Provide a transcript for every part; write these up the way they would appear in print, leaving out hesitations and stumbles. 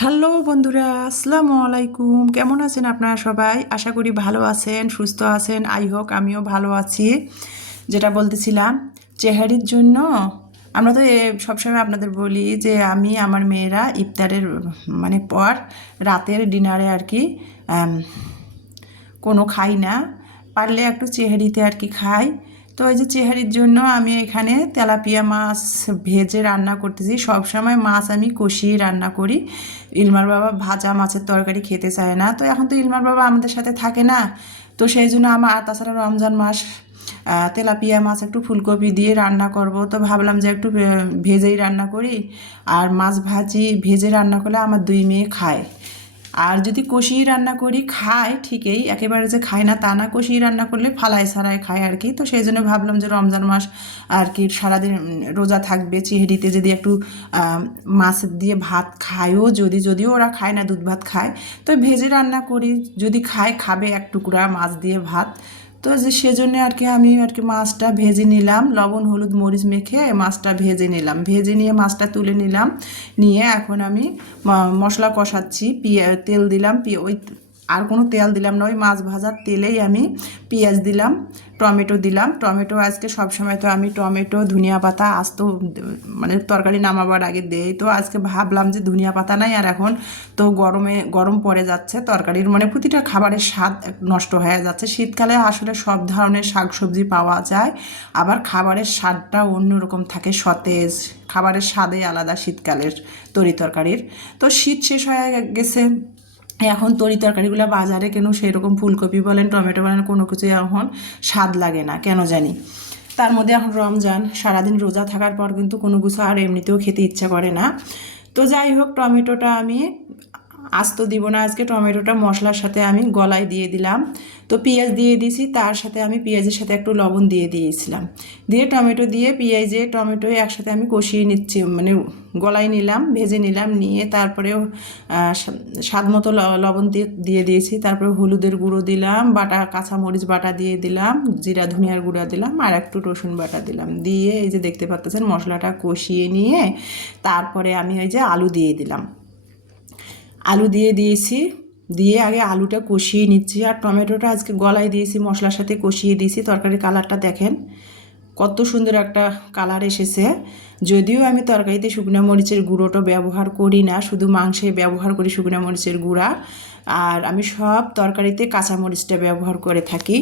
Hello বন্ধুরা, আসসালামু আলাইকুম। কেমন আছেন আপনারা সবাই? আশা করি ভালো আছেন, সুস্থ আছেন। আই হোক আমিও ভালো আছি। যেটা বলতেছিলাম, চেহারির জন্য আমরা তো সবসময় আপনাদের বলি যে আমি আমার মেয়েরা ইফতারের পর রাতের ডিনারে আর কি কোনো খাই না, পারলে একটু চেহারিতে আর কি খাই। তো এই যে চেহারির জন্য আমি এখানে তেলাপিয়া মাছ ভেজে রান্না করতেছি। সব সময় মাছ আমি কষিয়ে রান্না করি। ইলমার বাবা ভাজা মাছের তরকারি খেতে চায় না, তো এখন তো ইলমার বাবা আমাদের সাথে থাকে না, তো সেই জন্য আমার, আর তাছাড়া রমজান মাস, তেলাপিয়া মাছ একটু ফুলকপি দিয়ে রান্না করব, তো ভাবলাম যে একটু ভেজেই রান্না করি। আর মাছ ভাজি ভেজে রান্না করলে আমার দুই মেয়ে খায়। আর যদি কষিয়ে রান্না করি খায় ঠিকই, একেবারে যে খায় না তা না, কষিয়ে রান্না করলে ফালায় ছাড়াই খায় আর কি। তো সেই জন্য ভাবলাম যে রমজান মাস আর কি সারাদিন রোজা থাকবে, চেহারিতে যদি একটু মাছ দিয়ে ভাত খায়ও, যদিও ওরা খায় না, দুধ ভাত খায়, তো ভেজে রান্না করি, যদি খায় খাবে এক টুকরা মাছ দিয়ে ভাত। তো যে সেজন্য আর কি আমি আর কি মাছটা ভেজে নিলাম, লবণ হলুদ মরিচ মেখে মাছটা ভেজে নিলাম, ভেজে নিয়ে মাছটা তুলে নিলাম। নিয়ে এখন আমি মশলা কষাচ্ছি, তেল দিলাম, ওই আর কোনো তেল দিলাম না, ওই মাছ ভাজার তেলেই আমি পেঁয়াজ দিলাম, টমেটো দিলাম। টমেটো আজকে সবসময় তো আমি টমেটো ধনিয়া পাতা আস্ত তরকারি নামাবার আগে দেই, তো আজকে ভাবলাম যে ধনিয়া পাতা নাই, আর এখন তো গরম পড়ে যাচ্ছে, তরকারির প্রতিটা খাবারের স্বাদ নষ্ট হয়ে যাচ্ছে। শীতকালে আসলে সব ধরনের শাকসবজি পাওয়া যায়, আবার খাবারের স্বাদটা অন্যরকম থাকে, সতেজ, খাবারের স্বাদই আলাদা শীতকালের তরিতরকারির। তো শীত শেষ হয়ে গেছে, এখন তরিতরকারিগুলো বাজারে কেন সেরকম ফুলকপি বলেন টমেটো বলেন কোনো কিছুই এখন স্বাদ লাগে না কেন জানি। তার মধ্যে এখন রমজান, সারাদিন রোজা থাকার পর কিন্তু কোনো কিছু আর এমনিতেও খেতে ইচ্ছা করে না। তো যাই হোক, টমেটোটা আমি আস্ত দিব না আজকে, টমেটোটা মশলার সাথে আমি গলায় দিয়ে দিলাম। তো পেঁয়াজ দিয়ে দিয়েছি, তার সাথে আমি পেঁয়াজের সাথে একটু লবণ দিয়ে দিয়েছিলাম, দিয়ে টমেটো দিয়ে পেঁয়াজে টমেটো একসাথে আমি কষিয়ে নিচ্ছি, গলায় নিলাম, ভেজে নিলাম, নিয়ে তারপরেও স্বাদ মতো লবণ দিয়ে দিয়েছি, তারপরে হলুদের গুঁড়ো দিলাম, বাটা কাঁচামরিচ বাটা দিয়ে দিলাম, জিরা ধনিয়ার গুঁড়া দিলাম, আর একটু রসুন বাটা দিলাম, দিয়ে এই যে দেখতে পাচ্ছেন মশলাটা কষিয়ে নিয়ে তারপরে আমি এই যে আলু দিয়ে দিলাম, আলু দিয়ে দিয়েছি, দিয়ে আগে আলুটা কষিয়ে নিচ্ছি। আর টমেটোটা আজকে গলায় দিয়েছি, মশলার সাথে কষিয়ে দিয়েছি। তরকারির কালারটা দেখেন কত সুন্দর একটা কালার এসেছে। যদিও আমি তরকারিতে শুকনো মরিচের গুঁড়োটা ব্যবহার করি না, শুধু মাংসে ব্যবহার করি শুকনো মরিচের গুঁড়া, আর আমি সব তরকারিতে কাঁচা মরিচটা ব্যবহার করে থাকি।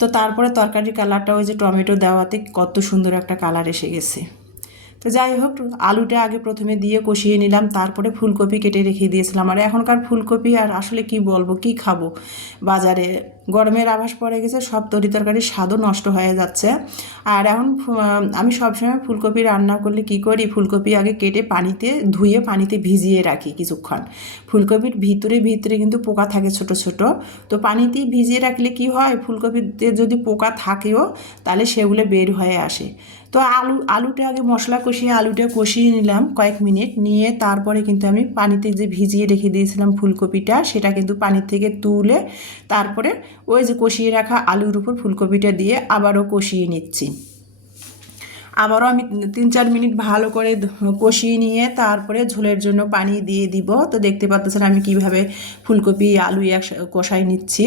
তো তারপরে তরকারির কালারটা ওই যে টমেটো দেওয়াতে কত সুন্দর একটা কালার এসে গেছে। তো যাই হোক, আলুটা আগে প্রথমে দিয়ে কষিয়ে নিলাম, তারপরে ফুলকপি কেটে রেখে দিয়েছিলাম। আর এখনকার ফুলকপি আর আসলে কি বলবো, কি খাবো, বাজারে গরমের আভাস পড়ে গেছে, সব তরিতরকারির স্বাদও নষ্ট হয়ে যাচ্ছে। আর এখন আমি সবসময় ফুলকপি রান্না করলে কি করি, ফুলকপি আগে কেটে পানিতে ধুয়ে পানিতে ভিজিয়ে রাখি কিছুক্ষণ। ফুলকপির ভিতরে ভিতরে কিন্তু পোকা থাকে ছোট ছোট, তো পানিতে ভিজিয়ে রাখলে কি হয়, ফুলকপিতে যদি পোকা থাকেও তাহলে সেগুলো বের হয়ে আসে। তো আলুটা আগে মশলা কষিয়ে আলুটা কষিয়ে নিলাম কয়েক মিনিট, নিয়ে তারপরে কিন্তু আমি পানিতে যে ভিজিয়ে রেখে দিয়েছিলাম ফুলকপিটা, সেটা কিন্তু পানি থেকে তুলে তারপরে ওই যে কষিয়ে রাখা আলুর উপর ফুলকপিটা দিয়ে আবারও কষিয়ে নিচ্ছি। আবারও আমি 3-4 মিনিট ভালো করে কষিয়ে নিয়ে তারপরে ঝোলের জন্য পানি দিয়ে দিব। তো দেখতে পাচ্ছেন আমি কিভাবে ফুলকপি আলু কষাই নিচ্ছি,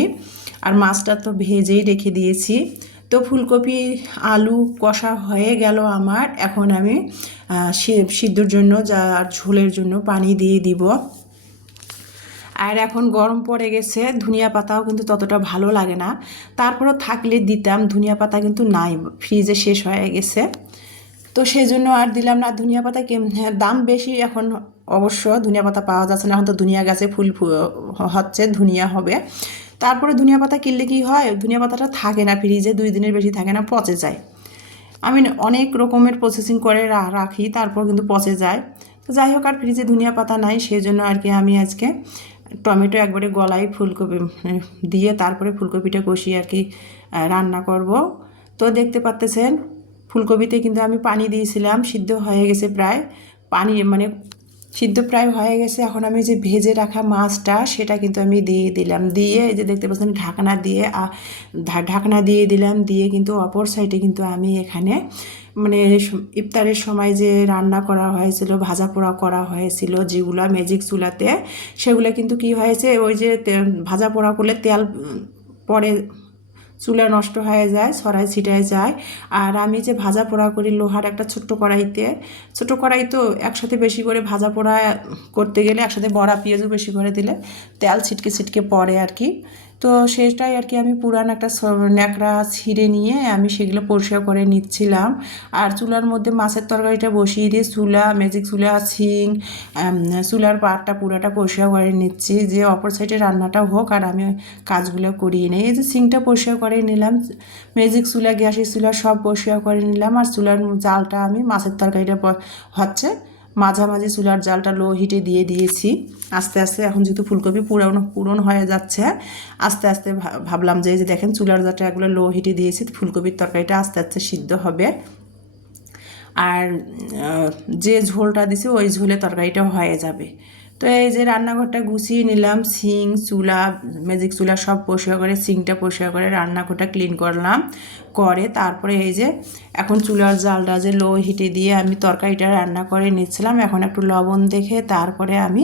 আর মাছটা তো ভেজেই রেখে দিয়েছি। তো ফুলকপি আলু কষা হয়ে গেল আমার, এখন আমি সিদ্ধর জন্য আর ঝোলের জন্য পানি দিয়ে দিব। আর এখন গরম পড়ে গেছে, ধনিয়া পাতাও কিন্তু ততটা ভালো লাগে না, তারপরও থাকলে দিতাম, ধনিয়া পাতা কিন্তু নাই, ফ্রিজে শেষ হয়ে গেছে, তো সেই জন্য আর দিলাম না। ধনিয়া পাতা হ্যাঁ দাম বেশি এখন, অবশ্য ধনিয়া পাতা পাওয়া যাচ্ছে না, এখন তো ধনিয়া গাছে ফুল হচ্ছে, ধনিয়া হবে। তারপরে ধনিয়া পাতা কিনলে কি হয়, ধনিয়া পাতাটা থাকে না ফ্রিজে, 2 দিনের বেশি থাকে না, পচে যায়। আমি অনেক রকমের প্রসেসিং করে রাখি, তারপর কিন্তু পচে যায়। তো যাই হোক, আর ফ্রিজে ধনিয়া পাতা নাই, সেই জন্য আর কি আমি আজকে টমেটো একবারে গলায় ফুলকপি দিয়ে তারপরে ফুলকপিটা কষিয়ে আর কি রান্না করব। তো দেখতে পাচ্ছেন ফুলকপিতে কিন্তু আমি পানি দিয়েছিলাম, সিদ্ধ হয়ে গেছে প্রায়, পানি সিদ্ধ প্রায় হয়ে গেছে। এখন আমি যে ভেজে রাখা মাছটা সেটা কিন্তু আমি দিয়ে দিলাম, দিয়ে এই যে দেখতে পাচ্ছেন ঢাকনা দিয়ে দিলাম, দিয়ে কিন্তু অপর সাইডে কিন্তু আমি এখানে মানে ইফতারের সময় যে রান্না করা হয়েছিল, ভাজা পোড়া করা হয়েছিল যেগুলো ম্যাজিক চুলাতে, সেগুলো কিন্তু কি হয়েছে, ওই যে ভাজা পোড়া করলে তেল পরে চুলা নষ্ট হয়ে যায়, ছড়ায় ছিটায় যায়। আর আমি যে ভাজা পোড়া করি লোহার একটা ছোট্ট কড়াইতে, ছোটো কড়াই তো একসাথে বেশি করে ভাজা পোড়া করতে গেলে একসাথে বড়া পেঁয়াজও বেশি করে দিলে তেল ছিটকে ছিটকে পড়ে আর কি। তো সেটাই আর কি আমি পুরান একটা ন্যাকড়া ছিঁড়ে নিয়ে আমি সেগুলো পরিষ্কার করে নিচ্ছিলাম। আর চুলার মধ্যে মাছের তরকারিটা বসিয়ে দিয়ে ম্যাজিক চুলা ছিং চুলার পাটটা পুরাটা পরিষ্কার করে নিচ্ছি, যে অপর সাইডে রান্নাটা হোক আর আমি কাজগুলো করিয়ে নিই। এই যে সিংটা পরিষ্কার করে নিলাম, ম্যাজিক চুলা, গ্যাসের চুলা সব পরিষ্কার করে নিলাম। আর চুলার জালটা আমি মাছের তরকারিটা হচ্ছে মাঝামাঝি চুলার জালটা লো হিটে দিয়ে দিয়েছি। আস্তে আস্তে এখন যেহেতু ফুলকপি পূরণ হয়ে যাচ্ছে, আস্তে আস্তে ভাবলাম যে এই যে দেখেন চুলার জালটা এগুলো লো হিটে দিয়েছি, ফুলকপির তরকারিটা আস্তে আস্তে সিদ্ধ হবে। আর যে ঝোলটা দিছি ওই ঝোলে তরকারিটা হয়ে যাবে। তো এই যে রান্নাঘরটা গুছিয়ে নিলাম, সিং চুলা ম্যাজিক চুলা সব পরিষ্কার করে, সিংটা পরিষ্কার করে রান্নাঘরটা ক্লিন করলাম, করে তারপরে এই যে এখন চুলার জালটা যে লো হিটে দিয়ে আমি তরকারিটা রান্না করে নিচ্ছিলাম। এখন একটু লবণ দেখে তারপরে আমি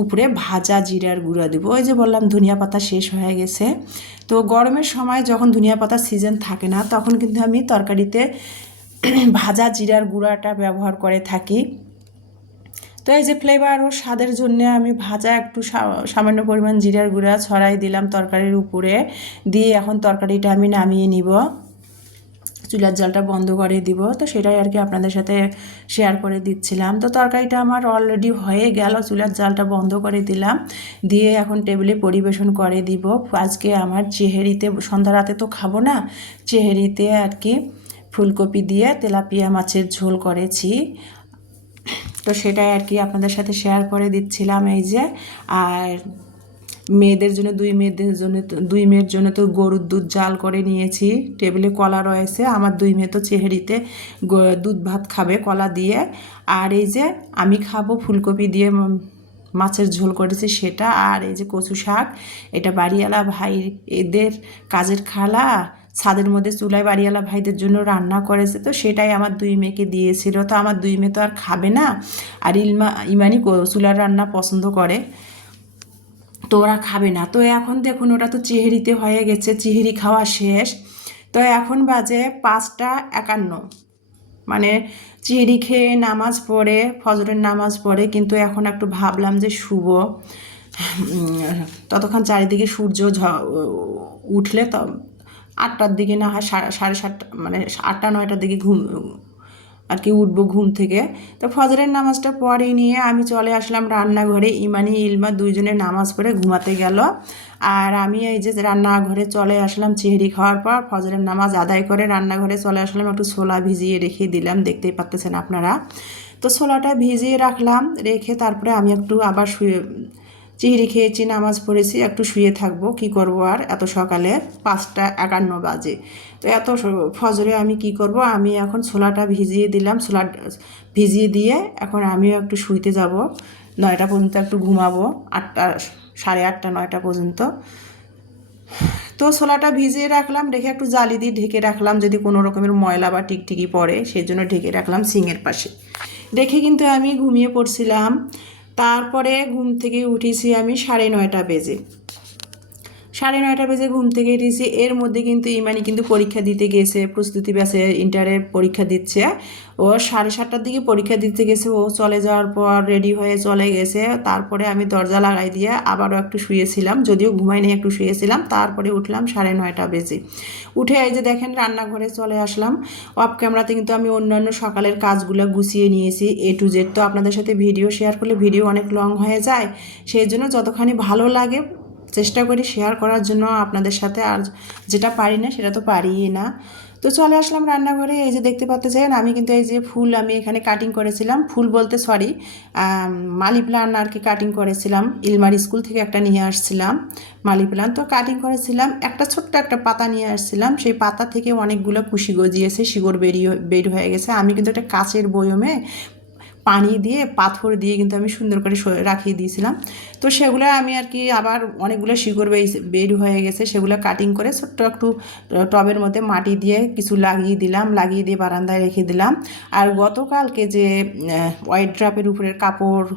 উপরে ভাজা জিরার গুঁড়া দেবো। ওই যে বললাম ধনিয়া পাতা শেষ হয়ে গেছে, তো গরমের সময় যখন ধনিয়া পাতার সিজন থাকে না তখন কিন্তু আমি তরকারিতে ভাজা জিরার গুঁড়াটা ব্যবহার করে থাকি। তো এই যে ফ্লেভার ও স্বাদের জন্য আমি ভাজা একটু সামান্য পরিমাণ জিরার গুঁড়া ছড়াই দিলাম তরকারির উপরে, দিয়ে এখন তরকারিটা আমি নামিয়ে নিব, চুলার জালটা বন্ধ করে দিব। তো সেটাই আর কি আপনাদের সাথে শেয়ার করে দিচ্ছিলাম। তো তরকারিটা আমার অলরেডি হয়ে গেল, চুলার জালটা বন্ধ করে দিলাম, দিয়ে এখন টেবিলে পরিবেশন করে দিব। আজকে আমার চেহারিতে, সন্ধ্যা রাতে তো খাবো না, চেহারিতে আর কি ফুলকপি দিয়ে তেলাপিয়া মাছের ঝোল করেছি। তো সেটাই আর কি আপনাদের সাথে শেয়ার করে দিচ্ছিলাম। এই যে আর মেয়েদের জন্য দুই মেয়ের জন্য তো গরুর দুধ জাল করে নিয়েছি, টেবিলে কলা রয়েছে, আমার দুই মেয়ে তো চেহারিতে দুধ ভাত খাবে কলা দিয়ে। আর এই যে আমি খাবো ফুলকপি দিয়ে মাছের ঝোল করেছি সেটা। আর এই যে কচু শাক, এটা বাড়িওয়ালা ভাই এদের কাজের খালা ছাদের মধ্যে চুলায় বাড়িওয়ালা ভাইদের জন্য রান্না করেছে, তো সেটাই আমার দুই মেয়েকে দিয়েছিল। তো আমার দুই মেয়ে তো আর খাবে না, আর ইমানি চুলার রান্না পছন্দ করে, তো ওরা খাবে না। তো এখন দেখুন ওটা তো চেহারিতে হয়ে গেছে, চেহারি খাওয়া শেষ। তো এখন বাজে 5টা 51, মানে চেহারি খেয়ে নামাজ পড়ে, ফজরের নামাজ পড়ে কিন্তু এখন একটু ভাবলাম যে শুভ, ততক্ষণ চারিদিকে সূর্য উঠলে তো 8টার দিকে না হয় 7:30, মানে 8টা 9টার দিকে আর কি উঠবো ঘুম থেকে। তো ফজরের নামাজটা পরে নিয়ে আমি চলে আসলাম রান্নাঘরে, ইমানি ইলমা দুইজনে নামাজ পড়ে ঘুমাতে গেল। আর আমি এই যে রান্নাঘরে চলে আসলাম চেহারি খাওয়ার পর, ফজরের নামাজ আদায় করে রান্নাঘরে চলে আসলাম, একটু ছোলা ভিজিয়ে রেখে দিলাম, দেখতেই পাচ্ছেন আপনারা। তো ছোলাটা ভিজিয়ে রাখলাম, রেখে তারপরে আমি একটু আবার চিংড়ি খেয়েছি, নামাজ পড়েছি, একটু শুয়ে থাকবো, কি করব আর এত সকালে 5টা 51 বাজে। তো এত ফজরে আমি কি করব, আমি এখন ছোলাটা ভিজিয়ে দিলাম, ছোলা ভিজিয়ে দিয়ে এখন আমিও একটু শুইতে যাব, 9টা পর্যন্ত একটু ঘুমাবো, 8টা 8:30 9টা পর্যন্ত। তো ছোলাটা ভিজিয়ে রাখলাম, রেখে একটু জালি দিয়ে ঢেকে রাখলাম, যদি কোনো রকমের ময়লা বা টিকটিকি পড়ে সেই জন্য ঢেকে রাখলাম সিংয়ের পাশে রেখে। কিন্তু আমি ঘুমিয়ে পড়ছিলাম। তারপরে ঘুম থেকে উঠেছি আমি 9:30 বেজে, 9:30 বেজে ঘুম থেকে উঠেছি। এর মধ্যে কিন্তু ইমানি কিন্তু পরীক্ষা দিতে গেছে, প্রস্তুতি ব্যাচে ইন্টারের পরীক্ষা দিচ্ছে। ও 7:30টার দিকে পরীক্ষা দিতে গেছে, ও চলে যাওয়ার পর রেডি হয়ে চলে গেছে। তারপরে আমি দরজা লাগাই দিয়ে আবারও একটু শুয়েছিলাম, যদিও ঘুমাইনি, একটু শুয়েছিলাম। তারপরে উঠলাম 9:30 বেজে, উঠে এই যে দেখেন রান্নাঘরে চলে আসলাম। অফ ক্যামেরাতে কিন্তু আমি অন্যান্য সকালের কাজগুলো গুছিয়ে নিয়েছি A to Z। তো আপনাদের সাথে ভিডিও শেয়ার করলে ভিডিও অনেক লং হয়ে যায়, সেই জন্য যতখানি ভালো লাগে চেষ্টা করি শেয়ার করার জন্য আপনাদের সাথে, আর যেটা পারি না সেটা তো পারিই না। তো চলে আসলাম রান্নাঘরে, এই যে দেখতে পাচ্ছেন আমি কিন্তু এই যে ফুল আমি এখানে কাটিং করেছিলাম, ফুল বলতে সরি মালি প্লান্ট আর কি কাটিং করেছিলাম, ইলমার স্কুল থেকে একটা নিয়ে আসছিলাম মালি প্লান্ট। তো কাটিং করেছিলাম, একটা ছোট্ট একটা পাতা নিয়ে আসছিলাম, সেই পাতা থেকে অনেকগুলো কুশি গজিয়েছে, শিকড় বের হয়ে গেছে। আমি কিন্তু একটা কাচের বয়মে পানি দিয়ে পাথর দিয়ে কিন্তু আমি সুন্দর করে রাখিয়ে দিয়েছিলাম। তো সেগুলো আমি আর কি আবার অনেকগুলো শিকড় বের হয়ে গেছে, সেগুলো কাটিং করে ছোট্ট একটু টবের মধ্যে মাটি দিয়ে কিছু লাগিয়ে দিলাম, লাগিয়ে দিয়ে বারান্দায় রেখে দিলাম। আর গতকালকে যে হোয়াইট ড্রাপের উপরের কাপড়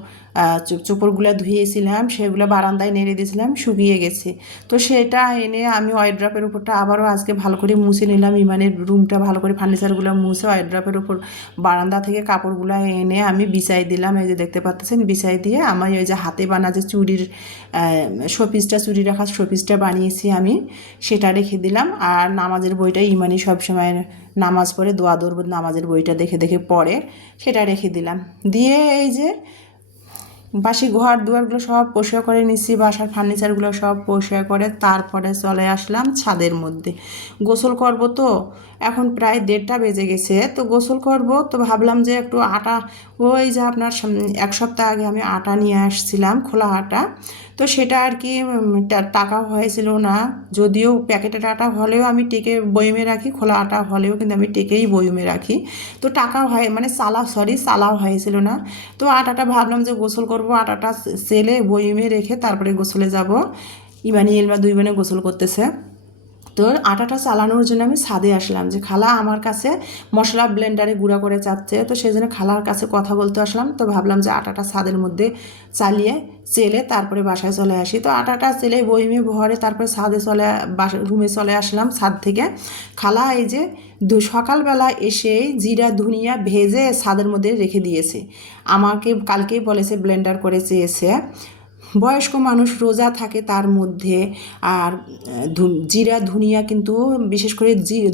চোপড়গুলো ধুয়েছিলাম সেগুলো বারান্দায় নেড়ে দিয়েছিলাম, শুকিয়ে গেছে। তো সেটা এনে আমি হোয়াইট ড্রাপের উপরটা আবারও আজকে ভালো করে মুছে নিলাম। ইমানের রুমটা ভালো করে ফার্নিচারগুলো মুছে হোয়াইট ড্রাপের উপর বারান্দা থেকে কাপড়গুলো এনে আমি বিছাই দিলাম। এই যে দেখতে পাচ্ছেন বিছাই দিয়ে আমি ওই যে হাতে বানা যে চুড়ির শোপিসটা, চুড়ি রাখার শোপিসটা বানিয়েছি আমি, সেটা রেখে দিলাম। আর নামাজের বইটা ইমানি সবসময় নামাজ পড়ে, দোয়া দরব নামাজের বইটা দেখে দেখে পড়ে, সেটা রেখে দিলাম। দিয়ে এই যে বাসি ঘর দুয়ারগুলো সব পরিষ্কার করে নিচ্ছি, বাসার ফার্নিচারগুলো সব পরিষ্কার করে তারপরে চলে আসলাম ছাদের মধ্যে। গোসল করব, তো এখন প্রায় 1:30 বেজে গেছে। তো গোসল করব, তো ভাবলাম যে একটু আটা, ওই যে আপনার 1 সপ্তাহ আগে আমি আটা নিয়ে আসছিলাম, খোলা আটা। তো সেটা আর কি টাকা হয়েছিল না, যদিও প্যাকেটের আটা হলেও আমি টেকে বয়মে রাখি, খোলা আটা হলেও কিন্তু আমি টেকেই বয়মে রাখি। তো টাকা হয় মানে চালাও হয়েছিল না। তো আটাটা ভাবলাম যে গোসল করব, আটাটা সেলে বয়মে রেখে তারপরে গোসলে যাব। ইমানি ইলমা 2 বোনে গোসল করতেছে। তো আটাটা চালানোর জন্য আমি ছাদে আসলাম, যে খালা আমার কাছে মশলা ব্লেন্ডারে গুঁড়া করে চাচ্ছে, তো সেই জন্য খালার কাছে কথা বলতে আসলাম। তো ভাবলাম যে আটাটা ছাদের মধ্যে চালিয়ে চেলে তারপরে বাসায় চলে আসি। তো আটাটা চেলে বইমে ভরে তারপরে ছাদে রুমে চলে আসলাম ছাদ থেকে। খালা এই যে সকালবেলা এসে জিরা ধনিয়া ভেজে ছাদের মধ্যে রেখে দিয়েছে, আমাকে কালকেই বলেছে ব্লেন্ডার করে চেয়েছে। বয়স্ক মানুষ রোজা থাকে তার মধ্যে, আর জিরা ধনিয়া কিন্তু বিশেষ করে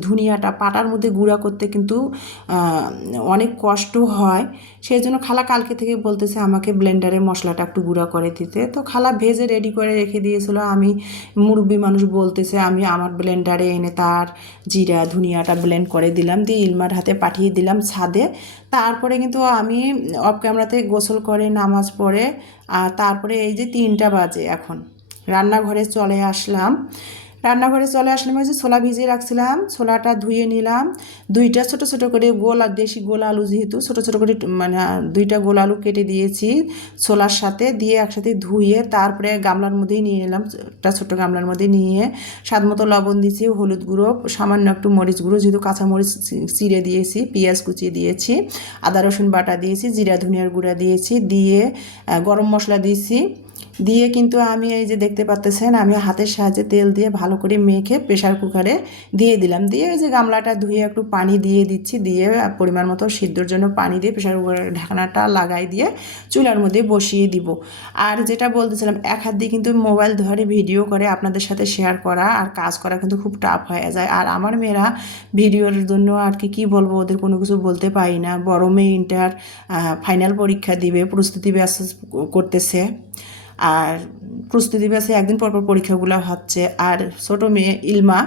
ধনিয়াটা পাটার মধ্যে গুঁড়া করতে কিন্তু অনেক কষ্ট হয়। সেই জন্য খালা কালকে থেকে বলতেছে আমাকে ব্লেন্ডারে মশলাটা একটু গুঁড়া করে দিতে। তো খালা ভেজে রেডি করে রেখে দিয়েছিল, আমি মুরব্বি মানুষ বলতেছে আমি আমার ব্লেন্ডারে এনে তার জিরা ধনিয়াটা ব্লেন্ড করে দিলাম, দিয়ে ইলমার হাতে পাঠিয়ে দিলাম ছাদে। তারপরে কিন্তু আমি অফ ক্যামেরাতে গোসল করে নামাজ পড়ে আর তারপরে এই যে 3টা বাজে এখন রান্নাঘরে চলে আসলাম। ওই যে ছোলা ভিজিয়ে রাখছিলাম, ছোলাটা ধুয়ে নিলাম। 2টা ছোটো ছোটো করে দেশি গোল আলু, যেহেতু ছোটো ছোটো করে মানে 2টা গোল আলু কেটে দিয়েছি ছোলার সাথে দিয়ে একসাথে ধুয়ে তারপরে গামলার মধ্যেই নিয়ে নিলাম, একটা ছোটো গামলার মধ্যে নিয়ে স্বাদ মতো লবণ দিয়েছি, হলুদ গুঁড়ো, সামান্য একটু মরিচ গুঁড়ো, যেহেতু কাঁচামরিচ চিড়ে দিয়েছি, পেঁয়াজ কুচিয়ে দিয়েছি, আদা রসুন বাটা দিয়েছি, জিরা ধনিয়ার গুঁড়া দিয়েছি, দিয়ে গরম মশলা দিয়েছি। দিয়ে কিন্তু আমি এই যে দেখতে পাচ্ছেন আমি হাতের সাহায্যে তেল দিয়ে ভালো করে মেখে প্রেশার কুকারে দিয়ে দিলাম। দিয়ে এই যে গামলাটা ধুয়ে একটু পানি দিয়ে দিচ্ছি, দিয়ে পরিমাণ মতো সিদ্ধর জন্য পানি দিয়ে প্রেশার কুকারের ঢাকনাটা লাগাই দিয়ে চুলার মধ্যে বসিয়ে দিব। আর যেটা বলতেছিলাম, এক হাত দিয়ে কিন্তু মোবাইল ধরে ভিডিও করে আপনাদের সাথে শেয়ার করা আর কাজ করা কিন্তু খুব টাফ হয়ে যায়। আর আমার মেয়েরা ভিডিওর জন্য আর কি বলবো, ওদের কোনো কিছু বলতে পারি না। বড় মেয়ে ইন্টার ফাইনাল পরীক্ষা দিবে, প্রস্তুতি ব্যাস করতেছে, আর প্রস্তুতি ব্যাসে একদিন পর পরীক্ষাগুলো হচ্ছে। আর ছোটো মেয়ে ইলমা,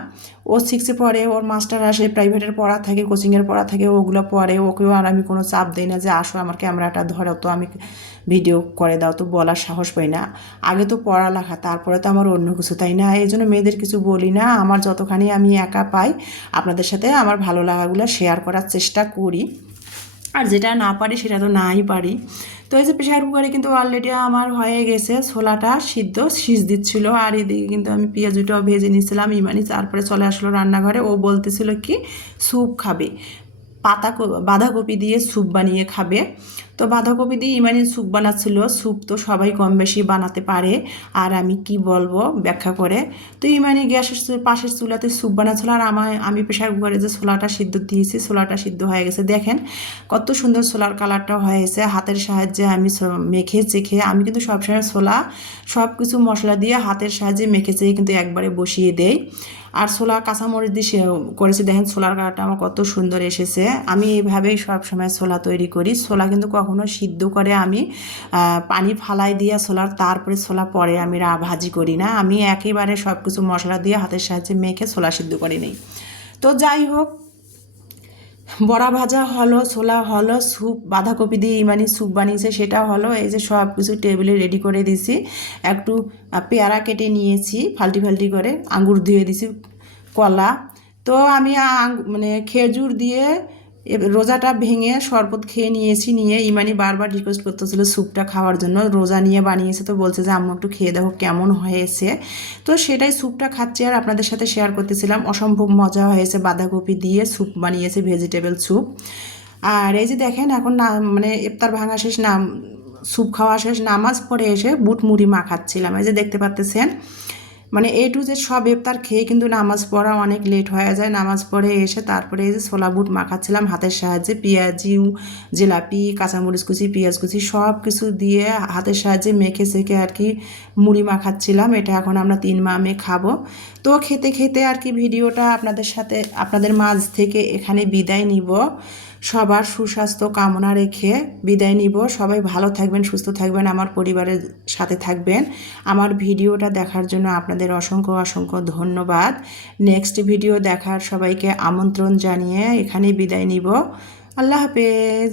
ও 6-এ পড়ে, ওর মাস্টার আসে, প্রাইভেটের পড়া থাকে, কোচিংয়ের পড়া থাকে, ওগুলো পড়ে। ওকেও আর আমি কোনো চাপ দিই না যে আসো আমার ক্যামেরাটা ধরো তো আমি ভিডিও করে দাও, তো বলার সাহস পাই না। আগে তো পড়ালেখা, তারপরে তো আমার অন্য কিছু, তাই না? এই জন্য মেয়েদের কিছু বলি না। আমার যতখানি আমি একা পাই আপনাদের সাথে আমার ভালো লাগাগুলো শেয়ার করার চেষ্টা করি, আর যেটা না পারি সেটা তো নাই পারি। তো এই যে প্রেশার কুকারে কিন্তু অলরেডি আমার হয়ে গেছে, ছোলাটা সিজ দিচ্ছিলো। আর এদিকে কিন্তু আমি পেঁয়াজটাও ভেজে নিয়েছিলাম। ইমানি তারপরে চলে আসলো রান্নাঘরে, ও বলতেছিল কি স্যুপ খাবে, বাঁধাকপি দিয়ে স্যুপ বানিয়ে খাবে। তো বাঁধাকপি দিয়ে ইমানি স্যুপ বানাচ্ছিল। স্যুপ তো সবাই কম বেশি বানাতে পারে, আর আমি কি বলবো ব্যাখ্যা করে। তো ইমানি গ্যাসের পাশের চুলাতে স্যুপ বানাচ্ছিল, আর আমি প্রেশার কুকারে যে ছোলাটা সিদ্ধ দিয়েছি, ছোলাটা সিদ্ধ হয়ে গেছে। দেখেন কত সুন্দর ছোলার কালারটা হয়েছে। হাতের সাহায্যে আমি মেখে চেখে, আমি কিন্তু সবসময় ছোলা সব কিছু মশলা দিয়ে হাতের সাহায্যে মেখে চেখে কিন্তু একবারে বসিয়ে দেই। আর ছোলা কাঁচামরিচ দিয়ে করেছি, দেখেন ছোলার কালারটা আমার কত সুন্দর এসেছে। আমি এইভাবেই সবসময় ছোলা তৈরি করি। ছোলা কিন্তু কখনো সিদ্ধ করে আমি পানি ফালাই দিয়ে ছোলার তারপরে ছোলা পরে আমি ভাজি করি না, আমি একেবারে সব কিছু মশলা দিয়ে হাতের সাহায্যে মেখে ছোলা সিদ্ধ করে নিই। তো যাই হোক, বড়া ভাজা হলো, ছোলা হলো, স্যুপ বাঁধাকপি দিয়ে ইমানি স্যুপ বানিয়েছে সেটা হলো। এই যে সব কিছু টেবিলে রেডি করে দিছি। একটু পেয়ারা কেটে নিয়েছি ফাল্টি করে, আঙ্গুর ধুয়ে দিছি, কলা। তো আমি মানে খেজুর দিয়ে রোজাটা ভেঙে শরবত খেয়ে নিয়েছি, নিয়ে ইমানি বারবার রিকোয়েস্ট করতেছিল স্যুপটা খাওয়ার জন্য। রোজা নিয়ে বানিয়েছে তো বলছে যে আম্মু একটু খেয়ে দেখো কেমন হয়েছে। তো সেটাই স্যুপটা খাচ্ছি আর আপনাদের সাথে শেয়ার করতেছিলাম। অসম্ভব মজা হয়েছে, বাঁধাকপি দিয়ে স্যুপ বানিয়েছে, ভেজিটেবল স্যুপ। আর এই যে দেখেন এখন না মানে ইফতার ভাঙা শেষ, স্যুপ খাওয়া শেষ, নামাজ পড়ে এসে বুট মুড়ি মাখাচ্ছিলাম। এই যে দেখতে পাচ্তেছেন মানে A to Z সব ইফতার খেয়ে কিন্তু নামাজ পড়া অনেক লেট হয়ে যায়। নামাজ পড়ে এসে তারপরে এই যে ছোলা বুট মাখাচ্ছিলাম হাতের সাহায্যে, পেঁয়াজি, জিলাপি, কাঁচামরিচ কুচি, পেঁয়াজ কুচি সব কিছু দিয়ে হাতের সাহায্যে মেখে সেকে আর কি মুড়ি মাখাচ্ছিলাম। এটা এখন আমরা 3 মামে খাবো। তো খেতে খেতে আর কি ভিডিওটা আপনাদের মাঝ থেকে এখানে বিদায় নিব। সবার সুস্বাস্থ্য কামনা রেখে বিদায় নিব। সবাই ভালো থাকবেন, সুস্থ থাকবেন, আমার পরিবারের সাথে থাকবেন। আমার ভিডিওটা দেখার জন্য আপনাদের অসংখ্য অসংখ্য ধন্যবাদ। নেক্সট ভিডিও দেখার সবাইকে আমন্ত্রণ জানিয়ে এখানেই বিদায় নিব। আল্লাহ হাফেজ।